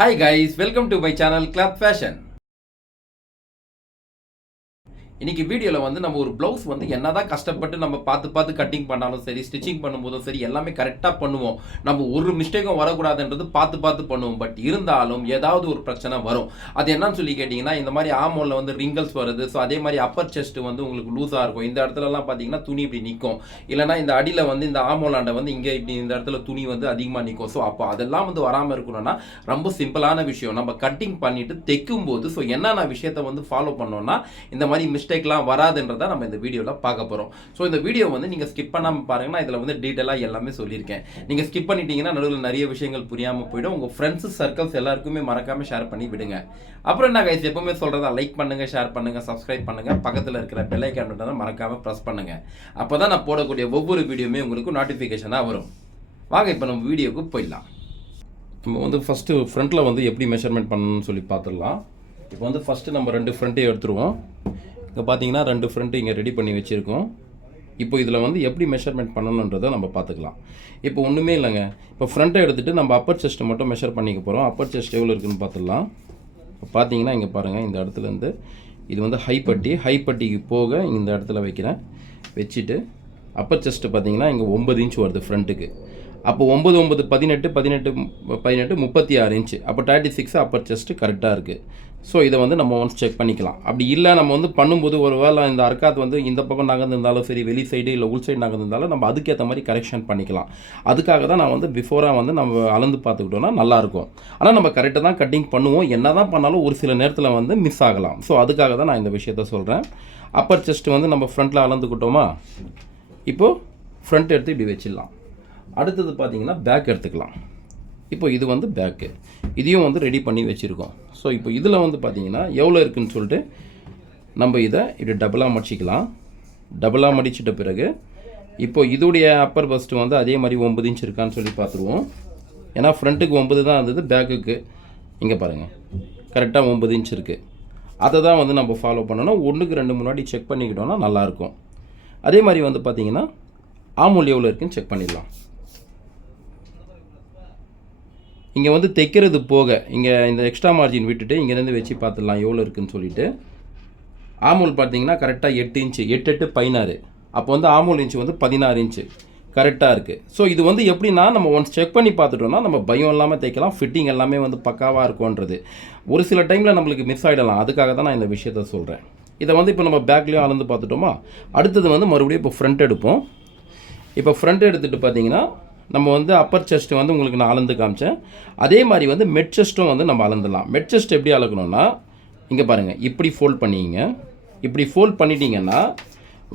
Hi guys, welcome to my channel Club Fashion. இன்னைக்கு வீடியோவில் வந்து நம்ம ஒரு ப்ளவுஸ் வந்து என்னதான் கஷ்டப்பட்டு நம்ம பார்த்து பார்த்து கட்டிங் பண்ணாலும் சரி ஸ்டிச்சிங் பண்ணும்போதும் சரி எல்லாமே கரெக்டாக பண்ணுவோம். நம்ம ஒரு மிஸ்டேக்கும் வரக்கூடாதுன்றது பார்த்து பார்த்து பண்ணுவோம். பட் இருந்தாலும் ஏதாவது ஒரு பிரச்சனை வரும். அது என்னன்னு சொல்லி கேட்டிங்கன்னா இந்த மாதிரி ஆமோலில் வந்து ரிங்கல்ஸ் வருது. ஸோ அதே மாதிரி அப்பர் செஸ்ட் வந்து உங்களுக்கு லூஸாக இருக்கும். இந்த இடத்துலலாம் பார்த்தீங்கன்னா துணி இப்படி நிற்கும். இல்லைனா இந்த அடியில் வந்து இந்த ஆமோலாண்டை வந்து இங்கே இப்படி இந்த இடத்துல துணி வந்து அதிகமாக நிற்கும். ஸோ அப்போ அதெல்லாம் வந்து வராமல் இருக்கணும்னா ரொம்ப சிம்பிளான விஷயம். நம்ம கட்டிங் பண்ணிட்டு தைக்கும் போது ஸோ என்னென்ன விஷயத்தை வந்து ஃபாலோ பண்ணோம்னா இந்த மாதிரி மிஸ்டேக்லாம் வராதுன்றதை நம்ம இந்த வீடியோவில் பார்க்க போகிறோம் ஸோ இந்த வீடியோ வந்து நீங்கள் ஸ்கிப் பண்ணாமல் பாருங்கன்னா இதில் வந்து டீட்டெயிலாக எல்லாமே சொல்லியிருக்கேன். நீங்கள் ஸ்கிப் பண்ணிட்டீங்கன்னா நடுவில் நிறைய விஷயங்கள் புரியாமல் போயிடும். உங்கள் ஃப்ரெண்ட்ஸ் சர்க்கிள்ஸ் எல்லாருக்குமே மறக்காமல் ஷேர் பண்ணி விடுங்க. அப்புறம் என்ன கைஸ் எப்பவுமே சொல்கிறதா லைக் பண்ணுங்கள் ஷேர் பண்ணுங்கள் சப்ஸ்கிரைப் பண்ணுங்கள் பக்கத்தில் இருக்கிற பெல் பட்டனை மறக்காமல் ப்ரெஸ் பண்ணுங்கள் அப்போ தான் நான் போடக்கூடிய ஒவ்வொரு வீடியோமே உங்களுக்கு நோட்டிஃபிகேஷனாக வரும். வாங்க இப்போ நம்ம வீடியோக்கு போயிடலாம். நம்ம வந்து ஃபஸ்ட்டு ஃப்ரண்ட்டில் வந்து எப்படி மெஷர்மெண்ட் பண்ணணும்னு சொல்லி பார்த்துடலாம். இப்போ வந்து ஃபஸ்ட்டு நம்ம ரெண்டு ஃப்ரண்ட்டையும் எடுத்துருவோம். இங்கே பார்த்தீங்கன்னா ரெண்டு ஃப்ரண்ட்டு இங்கே ரெடி பண்ணி வச்சுருக்கோம். இப்போ இதில் வந்து எப்படி மெஷர்மெண்ட் பண்ணணுன்றதை நம்ம பார்த்துக்கலாம். இப்போ ஒன்றுமே இல்லைங்க. இப்போ ஃப்ரண்ட்டை எடுத்துகிட்டு நம்ம அப்பர் செஸ்ட்டை மட்டும் மெஷர் பண்ணிக்க போகிறோம் அப்பர் செஸ்ட் எவ்வளோ இருக்குன்னு பார்த்துடலாம். இப்போ பார்த்தீங்கன்னா இங்கே பாருங்கள் இந்த இடத்துலேருந்து இது வந்து ஹை பட்டி. ஹை பட்டிக்கு போக இந்த இடத்துல வைக்கிறேன். வச்சுட்டு அப்பர் செஸ்ட்டு பார்த்தீங்கன்னா இங்கே ஒம்பது இன்ச் வருது ஃப்ரண்ட்டுக்கு அப்போ ஒம்பது ஒம்பது பதினெட்டு பதினெட்டு பதினெட்டு முப்பத்தி ஆறு இன்ச்சு அப்போ தேர்ட்டி சிக்ஸ் அப்பர் செஸ்ட்டு கரெக்டாக இருக்குது ஸோ இதை வந்து நம்ம ஒன்ஸ் செக் பண்ணிக்கலாம். அப்படி இல்லை நம்ம வந்து பண்ணும்போது ஒரு வேளை இந்த அர்க்காத் வந்து இந்த பக்கம் நகர்ந்துருந்தாலும் சரி வெளி சைடு இல்லை உள் சைடு நகர்ந்துருந்தாலும் நம்ம அதுக்கேற்ற மாதிரி கரெக்ஷன் பண்ணிக்கலாம். அதுக்காக தான் நான் வந்து பிஃபோராக வந்து நம்ம அளந்து பார்த்துக்கிட்டோம்னா நல்லாயிருக்கும் ஆனால் நம்ம கரெக்டாக தான் கட்டிங் பண்ணுவோம். என்ன தான் பண்ணாலும் ஒரு சில நேரத்தில் வந்து மிஸ் ஆகலாம். ஸோ அதுக்காக தான் நான் இந்த விஷயத்த சொல்கிறேன் அப்பர் செஸ்ட் வந்து நம்ம ஃப்ரண்ட்டில் அளந்துக்கிட்டோமா? இப்போது ஃப்ரண்ட் எடுத்து இப்படி வச்சிடலாம். அடுத்தது பார்த்தீங்கன்னா பேக் எடுத்துக்கலாம். இப்போ இது வந்து பேக்கு. இதையும் வந்து ரெடி பண்ணி வச்சுருக்கோம். ஸோ இப்போ இதில் வந்து பார்த்திங்கன்னா எவ்வளோ இருக்குதுன்னு சொல்லிட்டு நம்ம இதை இப்படி டபுளாக மடிச்சிக்கலாம். டபுளாக மடிச்சிட்ட பிறகு இப்போ இதோடைய அப்பர் பஸ்ட் வந்து அதே மாதிரி ஒம்பது இன்ச் இருக்கான்னு சொல்லி பார்த்துருவோம். ஏன்னா ஃப்ரண்ட்டுக்கு ஒம்பது தான் இருந்தது பேக்குக்கு இங்கே பாருங்கள் கரெக்டாக ஒம்பது இன்ச் இருக்குது அதை தான் வந்து நம்ம ஃபாலோ பண்ணணும். ஒன்றுக்கு ரெண்டு முன்னாடி செக் பண்ணிக்கிட்டோன்னா நல்லாயிருக்கும் அதே மாதிரி வந்து பார்த்திங்கன்னா ஆமூல் எவ்வளோ இருக்குன்னு செக் பண்ணிடலாம். இங்கே வந்து தைக்கிறது போக இங்கே இந்த எக்ஸ்ட்ரா மார்ஜின் விட்டுட்டு இங்கேருந்து வச்சு பார்த்துடலாம் எவ்வளோ இருக்குன்னு சொல்லிட்டு. ஆமூல் பார்த்தீங்கன்னா கரெக்டாக எட்டு இன்ச்சு எட்டு எட்டு பதினாறு. அப்போ வந்து ஆமூல் இன்ச்சு வந்து பதினாறு இன்ச்சு கரெக்டாக இருக்குது ஸோ இது வந்து எப்படின்னா நம்ம ஒன்ஸ் செக் பண்ணி பார்த்துட்டோம்னா நம்ம பயம் இல்லாமல் தைக்கலாம் ஃபிட்டிங் எல்லாமே வந்து பக்காவாக இருக்கும்ன்றது. ஒரு சில டைமில் நம்மளுக்கு மிஸ் ஆகிடலாம் அதுக்காக தான் நான் இந்த விஷயத்த சொல்கிறேன் இதை வந்து இப்போ நம்ம பேக்லேயும் அளந்து பார்த்துட்டோமா? அடுத்தது வந்து மறுபடியும் இப்போ ஃப்ரண்ட் எடுப்போம். இப்போ ஃப்ரண்ட் எடுத்துகிட்டு பார்த்தீங்கன்னா நம்ம வந்து அப்பர் செஸ்ட்டு வந்து உங்களுக்கு நான் அளந்து காமிச்சேன். அதே மாதிரி வந்து மெட் செஸ்ட்டும் வந்து நம்ம அளந்துடலாம். மெட் செஸ்ட் எப்படி அளக்கணும்னா இங்கே பாருங்கள் இப்படி ஃபோல்ட் பண்ணிங்க. இப்படி ஃபோல்ட் பண்ணிட்டீங்கன்னா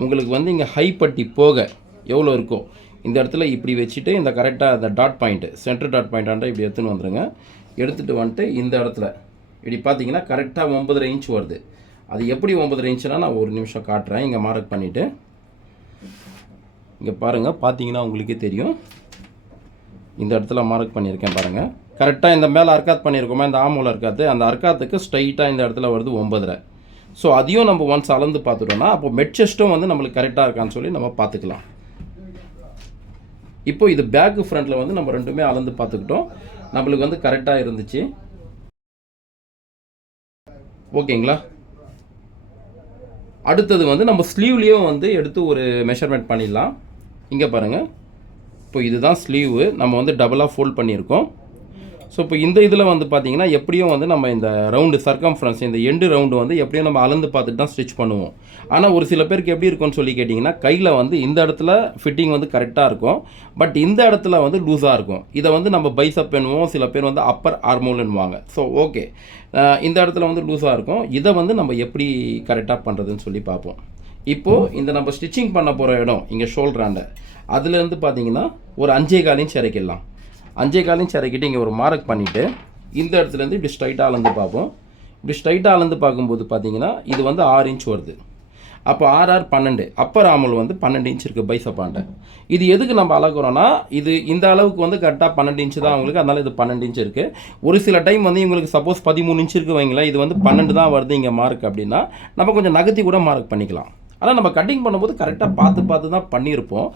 உங்களுக்கு வந்து இங்கே ஹை பட்டி போக எவ்வளோ இருக்கோ இந்த இடத்துல இப்படி வச்சுட்டு இந்த கரெக்டாக அந்த டாட் பாயிண்ட்டு சென்டர் டாட் பாயிண்டாண்ட இப்படி எடுத்துன்னு வந்துடுங்க எடுத்துகிட்டு வந்துட்டு இந்த இடத்துல இப்படி பார்த்தீங்கன்னா கரெக்டாக ஒம்பதரை இன்ச் வருது. அது எப்படி ஒம்பதரை இன்ச்சுனா நான் ஒரு நிமிஷம் காட்டுறேன். இங்கே மார்க் பண்ணிவிட்டு இங்கே பாருங்கள் பார்த்தீங்கன்னா உங்களுக்கே தெரியும். இந்த இடத்துல மார்க் பண்ணியிருக்கேன் பாருங்கள் கரெக்டாக இந்த மேலே அர்க்காத் பண்ணியிருக்கோமா? இந்த ஆமூல அர்க்காத்து அந்த அர்க்காத்துக்கு ஸ்ட்ரைட்டாக இந்த இடத்துல வருது ஒன்பதரை ஸோ அதையும் நம்ம ஒன்ஸ் அளந்து பார்த்துட்டோம்னா அப்போ மெட் செஸ்ட்டும் வந்து நம்மளுக்கு கரெக்டாக இருக்கான்னு சொல்லி நம்ம பார்த்துக்கலாம். இப்போ இது பேக்கு ஃப்ரண்ட்டில் வந்து நம்ம ரெண்டுமே அளந்து பார்த்துக்கிட்டோம். நம்மளுக்கு வந்து கரெக்டாக இருந்துச்சு. ஓகேங்களா? அடுத்தது வந்து நம்ம ஸ்லீவ்லேயும் வந்து எடுத்து ஒரு மெஷர்மெண்ட் பண்ணிடலாம். இங்கே பாருங்கள் இப்போ இதுதான் ஸ்லீவு நம்ம வந்து டபுளாக ஃபோல்ட் பண்ணியிருக்கோம். ஸோ இப்போ இந்த இதில் வந்து பார்த்தீங்கன்னா எப்படியும் வந்து நம்ம இந்த ரவுண்டு சர்க்கம்ஃபரன்ஸ் இந்த எண்டு ரவுண்டு வந்து எப்படியும் நம்ம அளந்து பார்த்துட்டு தான் ஸ்டிச் பண்ணுவோம். ஆனால் ஒரு சில பேருக்கு எப்படி இருக்கும்னு சொல்லி கேட்டிங்கன்னா கையில் வந்து இந்த இடத்துல ஃபிட்டிங் வந்து கரெக்டாக இருக்கும். பட் இந்த இடத்துல வந்து லூஸாக இருக்கும். இதை வந்து நம்ம பைசப் என்னுவோம் சில பேர் வந்து அப்பர் ஆர்மோல்னுவாங்க ஸோ ஓகே இந்த இடத்துல வந்து லூஸாக இருக்கும். இதை வந்து நம்ம எப்படி கரெக்டாக பண்ணுறதுன்னு சொல்லி பார்ப்போம். இப்போது இந்த நம்ம ஸ்டிச்சிங் பண்ண போகிற இடம் இங்கே ஷோல்டராண்ட அதுலேருந்து பார்த்தீங்கன்னா ஒரு அஞ்சே காலையும் சிறைக்கிடலாம் அஞ்சே காலையும் சிறைக்கிட்டு இறக்கிட்டு இங்கே ஒரு மார்க் பண்ணிவிட்டு இந்த இடத்துலேருந்து இப்படி ஸ்ட்ரைட்டாக அளந்து பார்ப்போம். இப்படி ஸ்ட்ரைட்டாக அளந்து பார்க்கும்போது பார்த்தீங்கன்னா இது வந்து ஆறு இன்ச் வருது. அப்போ ஆறு ஆறு பன்னெண்டு. அப்பர் ஆமல் வந்து பன்னெண்டு இன்ச் இருக்குது பைசப்பாண்ட இது எதுக்கு நம்ம அளக்குறோன்னா இது இந்த அளவுக்கு வந்து கரெக்டாக பன்னெண்டு இன்ச்சு தான் அவங்களுக்கு. அதனால் இது பன்னெண்டு இன்ச் இருக்குது ஒரு சில டைம் வந்து இவங்களுக்கு சப்போஸ் பதிமூணு இன்ச் இருக்கு வைங்களேன் இது வந்து பன்னெண்டு தான் வருது இங்கே மார்க் அப்படின்னா நம்ம கொஞ்சம் நகர்த்தி கூட மார்க் பண்ணிக்கலாம். ஆனால் நம்ம கட்டிங் பண்ணும்போது கரெக்டாக பார்த்து பார்த்து தான் பண்ணியிருப்போம்.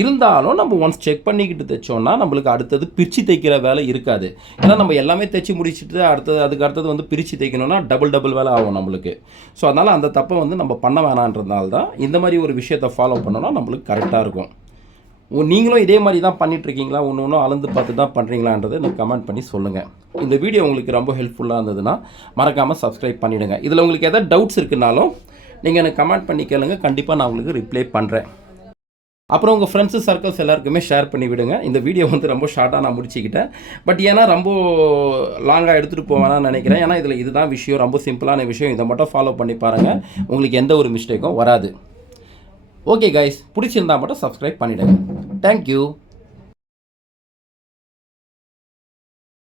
இருந்தாலும் நம்ம ஒன்ஸ் செக் பண்ணிக்கிட்டு தைச்சோன்னா நம்மளுக்கு அடுத்தது பிரித்து தைக்கிற வேலை இருக்காது. ஏன்னா நம்ம எல்லாமே தைச்சி முடிச்சுட்டு அடுத்தது அதுக்கு அடுத்தது வந்து பிரித்து தைக்கணும்னா டபுள் டபுள் வேலை ஆகும் நம்மளுக்கு. ஸோ அதனால் அந்த தப்பை வந்து நம்ம பண்ண வேணான்றதுனால தான் இந்த மாதிரி ஒரு விஷயத்தை ஃபாலோ பண்ணோம்னா நம்மளுக்கு கரெக்டாக இருக்கும். நீங்களும் இதே மாதிரி தான் பண்ணிகிட்ருக்கீங்களா ஒன்று ஒன்றும் அளந்து பார்த்து தான் பண்ணுறீங்களான்றதை எனக்கு கமெண்ட் பண்ணி சொல்லுங்கள் இந்த வீடியோ உங்களுக்கு ரொம்ப ஹெல்ப்ஃபுல்லாக இருந்ததுன்னா மறக்காமல் சப்ஸ்கிரைப் பண்ணிவிடுங்க இதில் உங்களுக்கு எதாவது டவுட்ஸ் இருக்குனாலும் நீங்கள் எனக்கு கமெண்ட் பண்ணி கேளுங்க. கண்டிப்பாக நான் உங்களுக்கு ரிப்ளை பண்ணுறேன் அப்புறம் உங்கள் ஃப்ரெண்ட்ஸு சர்க்கிள்ஸ் எல்லாருக்குமே ஷேர் பண்ணி விடுங்க. இந்த வீடியோ வந்து ரொம்ப ஷார்ட்டாக நான் முடிச்சுக்கிட்டேன். பட் ஏன்னா ரொம்ப லாங்காக எடுத்துகிட்டு போவேன்னு நினைக்கிறேன். ஏன்னா இதில் இதுதான் விஷயம். ரொம்ப சிம்பிளான விஷயம். இதை மட்டும் ஃபாலோ பண்ணி பாருங்கள் உங்களுக்கு எந்த ஒரு மிஸ்டேக்கும் வராது. ஓகே கைஸ் பிடிச்சிருந்தா மட்டும் சப்ஸ்கிரைப் பண்ணிவிடுங்க தேங்க்யூ